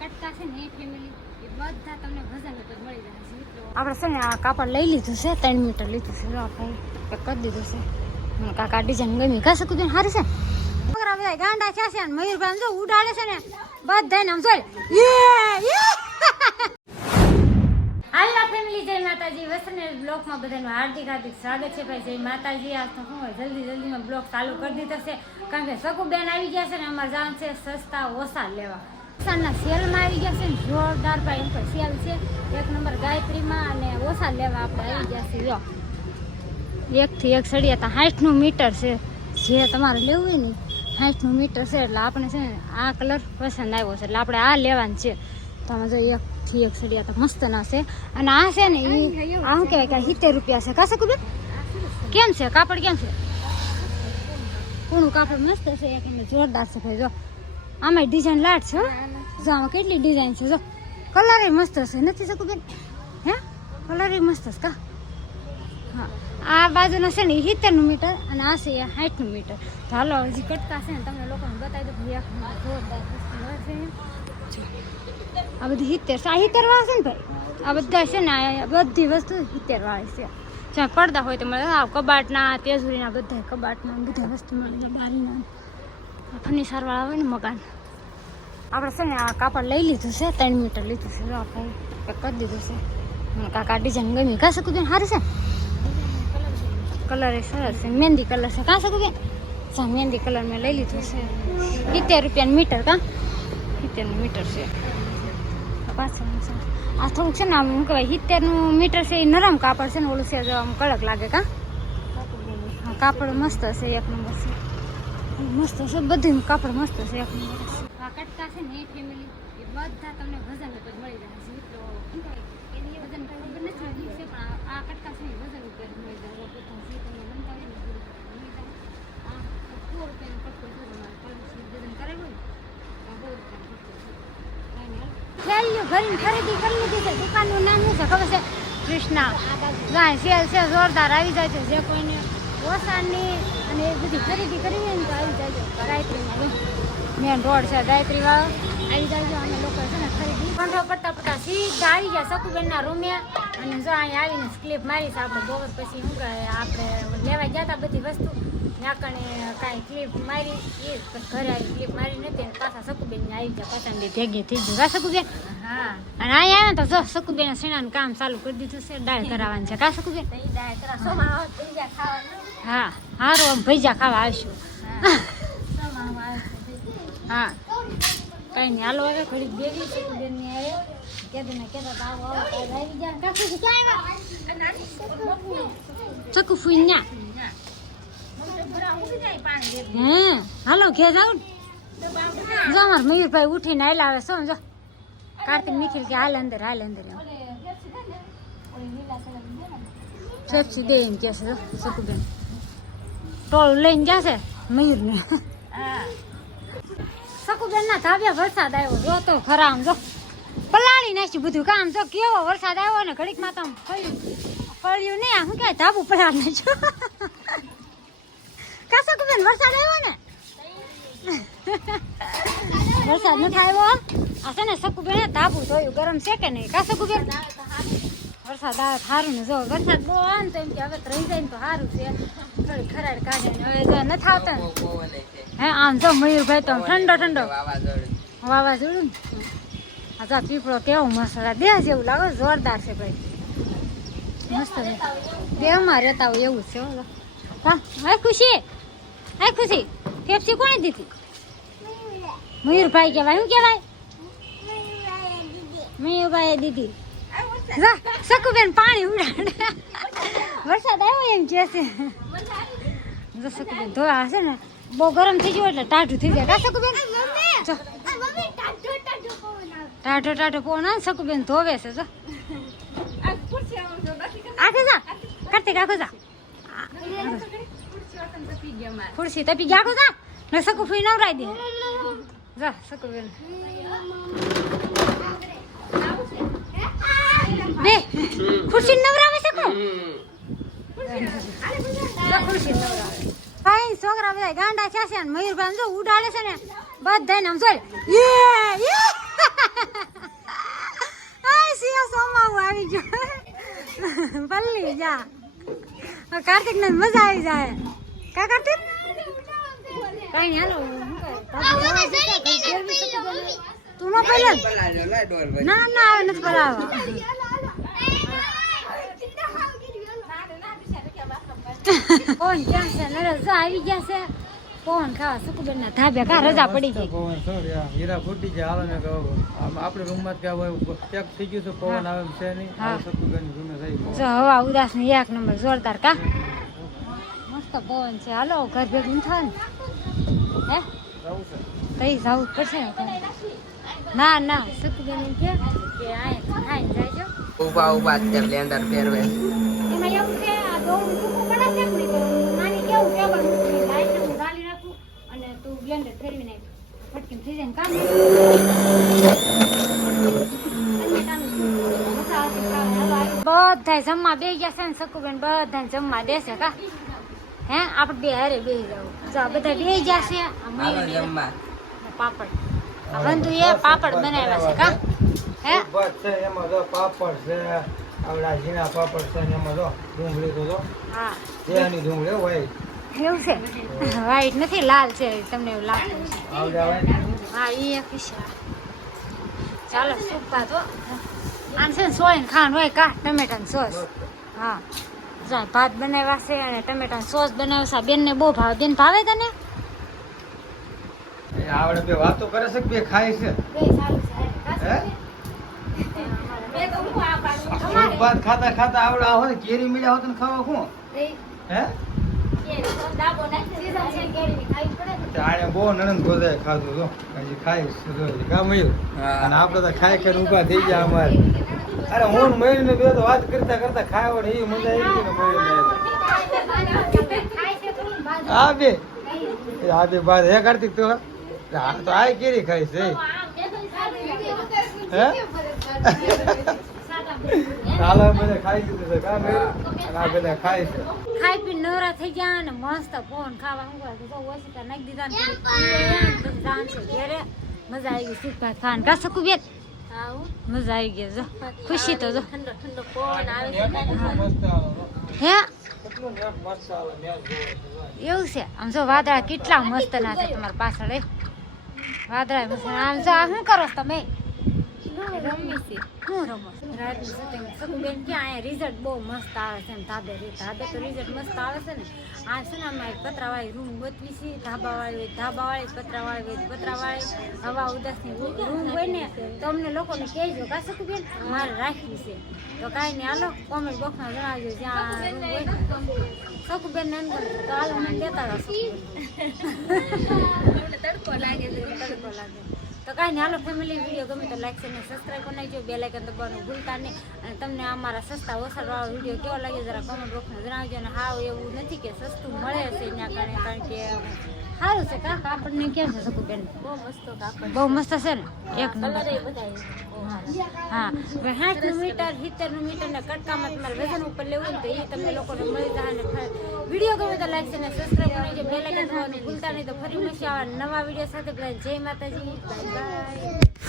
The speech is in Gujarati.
કટકા છે ને એ ફેમિલી એ બધા તમને વજન ઉપર મળી જશે. આપણે છે ને આ કાપડ લઈ લીધું છે, 3 મીટર લીધું છે. આપણે પેક કરી દીધું છે. મને કાકા ડિઝાઇન ગમી કા શકું સારી છે. છોકરા બધા ગાંડા છે ને મયુરભાઈ જો ઉડાડે છે ને બધા આમ જોઈ હાલો ફેમિલી, જય માતાજી. વસને બ્લોગમાં બધાનું હાર્દિક સ્વાગત છે. ભાઈ જય માતાજી. આજ તો શું હોય જલ્દીમાં બ્લોગ ચાલુ કરી દીધો છે, કારણ કે સકુબેન આવી ગયા છે ને અમારે જવાનું છે સસ્તા ઓછા લેવા. ઓછાના સેલમાં આવી ગયા છે ને જોરદાર ભાઈ એમ સેલ છે 1 નંબર ગાયત્રીમાં, અને ઓછા લેવા આપણે આવી ગયા છે. જો 1 થી 1 સળિયા 60નું મીટર છે. જે તમારે લેવું હોય ને 60નું મીટર છે. એટલે આપણે છે ને આ કલર પસંદ આવ્યો છે એટલે આપણે આ લેવાનું છે. તમે જો 1 થી 1 સળિયા તો મસ્ત ના છે. અને આ છે ને આ શું કહેવાય કે 70 રૂપિયા છે. કાશે કુબેન કેમ છે કાપડ? કેમ છે? કોનું કાપડ મસ્ત છે, એક જોરદાર છે ભાઈ. જો આમાં ડિઝાઇન લાટ છે. જો આમાં કેટલી ડિઝાઇન છે. જો કલર મસ્ત છે નથી શકુબેન? હે કલર મસ્ત છે કા? હા, આ બાજુના છે ને 70નું મીટર અને આ છે 60નું મીટર. તો હાલો હજી કટકા છે ને તમને લોકોને બતાવી દો. ભાઈ જોરદાર છે. આ બધી 70 વાળા છે ને ભાઈ. આ બધા છે ને આ બધી વસ્તુ 70 વાળી છે. જ્યાં પડદા હોય તો મળે. આ કબાટના તેજુરીના બધા કબાટના બધા વસ્તુ મળે. બારીના ફર્નિચર વાળા હોય ને મકાન. આપણે છે ને આ કાપડ લઈ લીધું છે, 3 મીટર લીધું છે. જો આપણે પેક કરી દીધું છે. મને કાકા ડિઝાઇન ગમી કા શકુબેન સારી છે. કલર એ સરસ છે, મહેંદી કલર છે કા શકુબેન? મહેંદી કલર મેં લઈ લીધું છે 70 રૂપિયાનું મીટર કા? 70નું મીટર છે. પાછળ આ થોડુંક છે ને આમ શું કહેવાય 70નું મીટર છે. એ નરમ કાપડ છે ને, ઓલું છે જો આમ કડક લાગે કા? હા, કાપડ મસ્ત છે, 1 નંબર છે. મસ્ત છે બધું કાપડ મસ્ત છે, 1 નંબર છે. આ કટકા છે ને એ ફેમિલી એ બધા તમને વજન ઉપર મળી જશે. તો એની વજન ખબર નથી છે, પણ આ કટકા છે ને વજન ઉપર મળી જાય. તમને બનતા હોય ને મળી જાય. આ 100 રૂપિયાનો કટકો છે. તમારે વજન કરેલું ને 100 રૂપિયાનો કટકો છે. ખરીદી કરી લીધી છે. દુકાનનું નામ શું છે ખબર છે? કૃષ્ણા. ગાય સેલ છે જોરદાર. આવી જાય છે જે કોઈને ઓસાની અને એ બધી ખરીદી કરવી હોય ને તો આવી જાય છે ગાયત્રીમાં. મેન રોડ છે ગાયત્રી વાળો. આવી જાય અને લોકો છે ને ખરીદી કંઠો પડતા સીધા આવી ગયા સકુબેનના રૂમે. અને જો અહીંયા આવીને ક્લિપ મારી છે આપણે બપોર પછી. શું કહે આપણે લેવા ગયા હતા બધી વસ્તુ નાકણે કાંઈ ક્લિપ મારી એ ઘરે આવી ક્લિપ મારી નથી. અને પાછા સકુબેનને આવી ગયા પાછા ભેગી થઈ ગયું કા સકુબેન? હા. અને અહીંયા આવે ને તો જો સકુબેન શેણાનું કામ ચાલુ કરી દીધું છે. દાળ કરાવવાનું છે કા સકુબેન? હા, સારું આમ ભજીયા ખાવા આવશું. હા કઈ નહીં હાલો આવે ઘડીક દેવી સકુબેન ની આવે કેતા આવો આવી ગયા કાકુ ક્યાં આવ્યા? ચકુ ફૂઈ ન્યા. હે હાલો ઘેર જાવ. જો અમાર મયુરભાઈ ઉઠીને હાલ આવે છો જો. કાર્તિક નિખિલ કે હાલ અંદર ફેફસી દે એમ કે છે સકુબેન. ટોળ લઈને જશે મયુરને. સકુબેન ના ધાબ્યા વરસાદ આવ્યો. જો તો ખરા આમ જો પલાળી નાખ્યું બધું કામ. જો કેવો વરસાદ આવ્યો ને ઘડીકમાં તો ફળ્યું નહીં. આ શું કહેવાય ધાબુ પલાળ નાખ્યું કા સકુબેન? વરસાદ આવ્યો ને વરસાદ નથી આવ્યો. આ છે ને સકુબેન ધાબુ ધોયું. ગરમ છે કે નહીં કા સકુબેન? વરસાદ આવે સારું ને. જો વરસાદ બહુ આવે ને તો એમ કે હવે રહી જાય ને તો સારું છે. થોડી ખરાડ કાઢે ને હવે જો નથી આવતા ને. હે આમ જો મયુરભાઈ તો ઠંડો વાવાઝોડું ને. આ તો પીપળો કેવો મસ્ત દેહ જેવું લાગે. જોરદાર છે ભાઈ, મસ્ત છે. દેહમાં રહેતા હોય એવું છે. હા હા ખુશી ફેફસી કોને દીધી? મયુરભાઈ કહેવાય. શું કહેવાય? મયુરભાઈ દીદી. સકુબેન પાણી ઉડાડે. વરસાદ આવ્યો એમ કે છે. સકુબેન ધોવા હશે ને બહુ ગરમ થઈ ગયું એટલે ટાઢું થઈ જાય કા સકુબેન? ટાઢો પવન આવે સકુબેન ધોવે છે. જો આખે જા કાર્તિક આખો જા. ખુરશી તપી ગયા આખો જા ને સકુ ફૂઈ નવરાઈ દે. જા સકુબેન બે ખુરશી નવરાવે સકુ. ખુરશી નવરાવે. ભાઈ છોકરા બધા ગાંડા છે ને મયુરભાઈ જો ઉડાડે છે ને બધાને આમ જોઈ પલ્લી જા કાર્તિક ને મજા આવી જાય કા કાર્તિક કઈ નહીં હાલો તું ન પેલા ના ના આવે નથી પલાવા કોણ કેમ છે નરેશ આવી ગયા છે કોણ ખાવા સુકુબેન ના ધાબે કા રજા પડી ગઈ પવન સોરી હીરા ફૂટી જાય હાલો ને કહો આપણે રૂમ માં ક્યાં હોય ચેક થઈ ગયું છે પવન આવે છે નહીં આ સુકુબેન રૂમે થઈ જો હવા ઉદાસ ની એક નંબર જોરદાર કા મસ્ત પવન છે હાલો ઘર ભેગું થાય ને હે રહું છે કઈ જવું પડશે ને તારે? ના ના સુકુબેન એમ કે આ ખાઈ જાય ઉભા ઉભા તે બ્લેન્ડર ફેરવે એમાં એવું છે આ દોડું ટૂંકું પડે છે ને તો નાની કેવું ટેબલ મૂકી લાઈટ હું ગાલી રાખું અને તું બ્લેન્ડર ફેરવી નાખ ફટકીને થઈ જાય ને કામ બધા જમવા બે ગયા છે ને સકુબેન બધા જમવા દેશે કા હે આપણે બે હારે બે જાવ જો બધા બે ગયા છે હાલો જમવા પાપડ આ બંધુ એ પાપડ બનાવ્યા છે કા હે બસ છે એમાં જો પાપડ છે આવડા ઝીણા પાપડ છે ને એમાં જો ડુંગળી તો જો હા દેહની ડુંગળી હોય એવું છે વ્હાઈટ નથી લાલ છે તમને એવું લાગતું છે આવડા હોય હા એ એક છે ચાલો સૂપ ભાત હો આમ છે ને સોયન ખાવાનું હોય કા ટમેટાની સોસ હા જો ભાત બનાવ્યા છે અને ટમેટાની સોસ બનાવ્યા છે બેનને બહુ ભાવે બેન ભાવે તને આવડે બે વાતો કરે છે કે બે ખાય છે હે સૂપ ભાત ખાતા ખાતા આવડે આવો ને કેરી મળ્યા હોત ને ખાવા શું હે આને બહુ નણંદ ગોદાય ખાધું જો હજી ખાય કામ મળ્યું અને આપણે તો ખાઈ ખાઈને ઊભા થઈ ગયા અમારે અરે હું મયુર ને બે તો વાત કરતા કરતા ખાવા એ મજા આવી ગઈ ને હા બે બાદ હે કાર્તિક તો હા તો આ કેરી ખાય છે હે ચાલો બધા ખાઈ દીધું છે કામ અને આ બધા ખાય છે ખાઈ પી નવરા થઈ ગયા અને મસ્ત ફોન ખાવા ઊંઘવા તો ઓછી નાખી દીધા ને જાણ છે ઘેરે મજા આવી ગઈ સૂપ ભાત ખાવાનું કા શકું બેન મજા આવી ગઈ જો ખુશી તો જો ઠંડો ઠંડો પવન આવે હે એવું છે આમ જો વાદળા કેટલા મસ્ત ના છે તમારા પાછળ વાદળા મસ્ત આમ જો આ શું કરો છો તમે રમી છે શું રમો રાતની શૂટિંગ શકુબેન ક્યાં અહીંયા રિઝલ્ટ બહુ મસ્ત આવે છે ને ધાબે તો રિઝલ્ટ મસ્ત આવે છે ને આ છે ને આમાં પતરાવાળી રૂમ ગોતવી છે ધાબાવાળી પતરાવાળી પતરાવાળી હવા ઉદાસની રૂમ હોય ને તો અમને લોકોને કહેજો કા શકુબેન મારે રાખવી છે તો કાંઈ નહીં હાલો કોમેન્ટ બોક્સમાં જણાવજો જ્યાં રૂમ હોય શકુબેન ને અંદર તો હાલો મને દેતા રહો તડકો લાગે તો કાંઈ નહીં હાલો ફેમિલી વિડીયો ગમે તો લાઈક અને સબસ્ક્રાઈબ કરી નાખજો બે લાઈકન દબાવવાનું ભૂલતા નહીં અને તમને અમારા સસ્તા ઓછાવાળો વિડીયો કેવો લાગે જરા કોમેન્ટ બોક્સમાં જણાવજો અને હા એવું નથી કે સસ્તું મળે છે એના કારણે કારણ કે સારું છે કા કાપડને કેમ છે શકુબેન બહુ મસ્ત છે ને એક નંબર હા 60 મીટર 70 મીટર ને કટકામાં તમારે વજન ઉપર લેવું તો એ તમને લોકોને મળી જાય અને વિડીયો ગમે તો લાઈક અને સબસ્ક્રાઈબ કરી નાખજો બે લાઈકન દબાવવાનું ભૂલતા નહીં તો ફરી મળશે આવા નવા વિડીયો સાથે જય માતાજી બાય બાય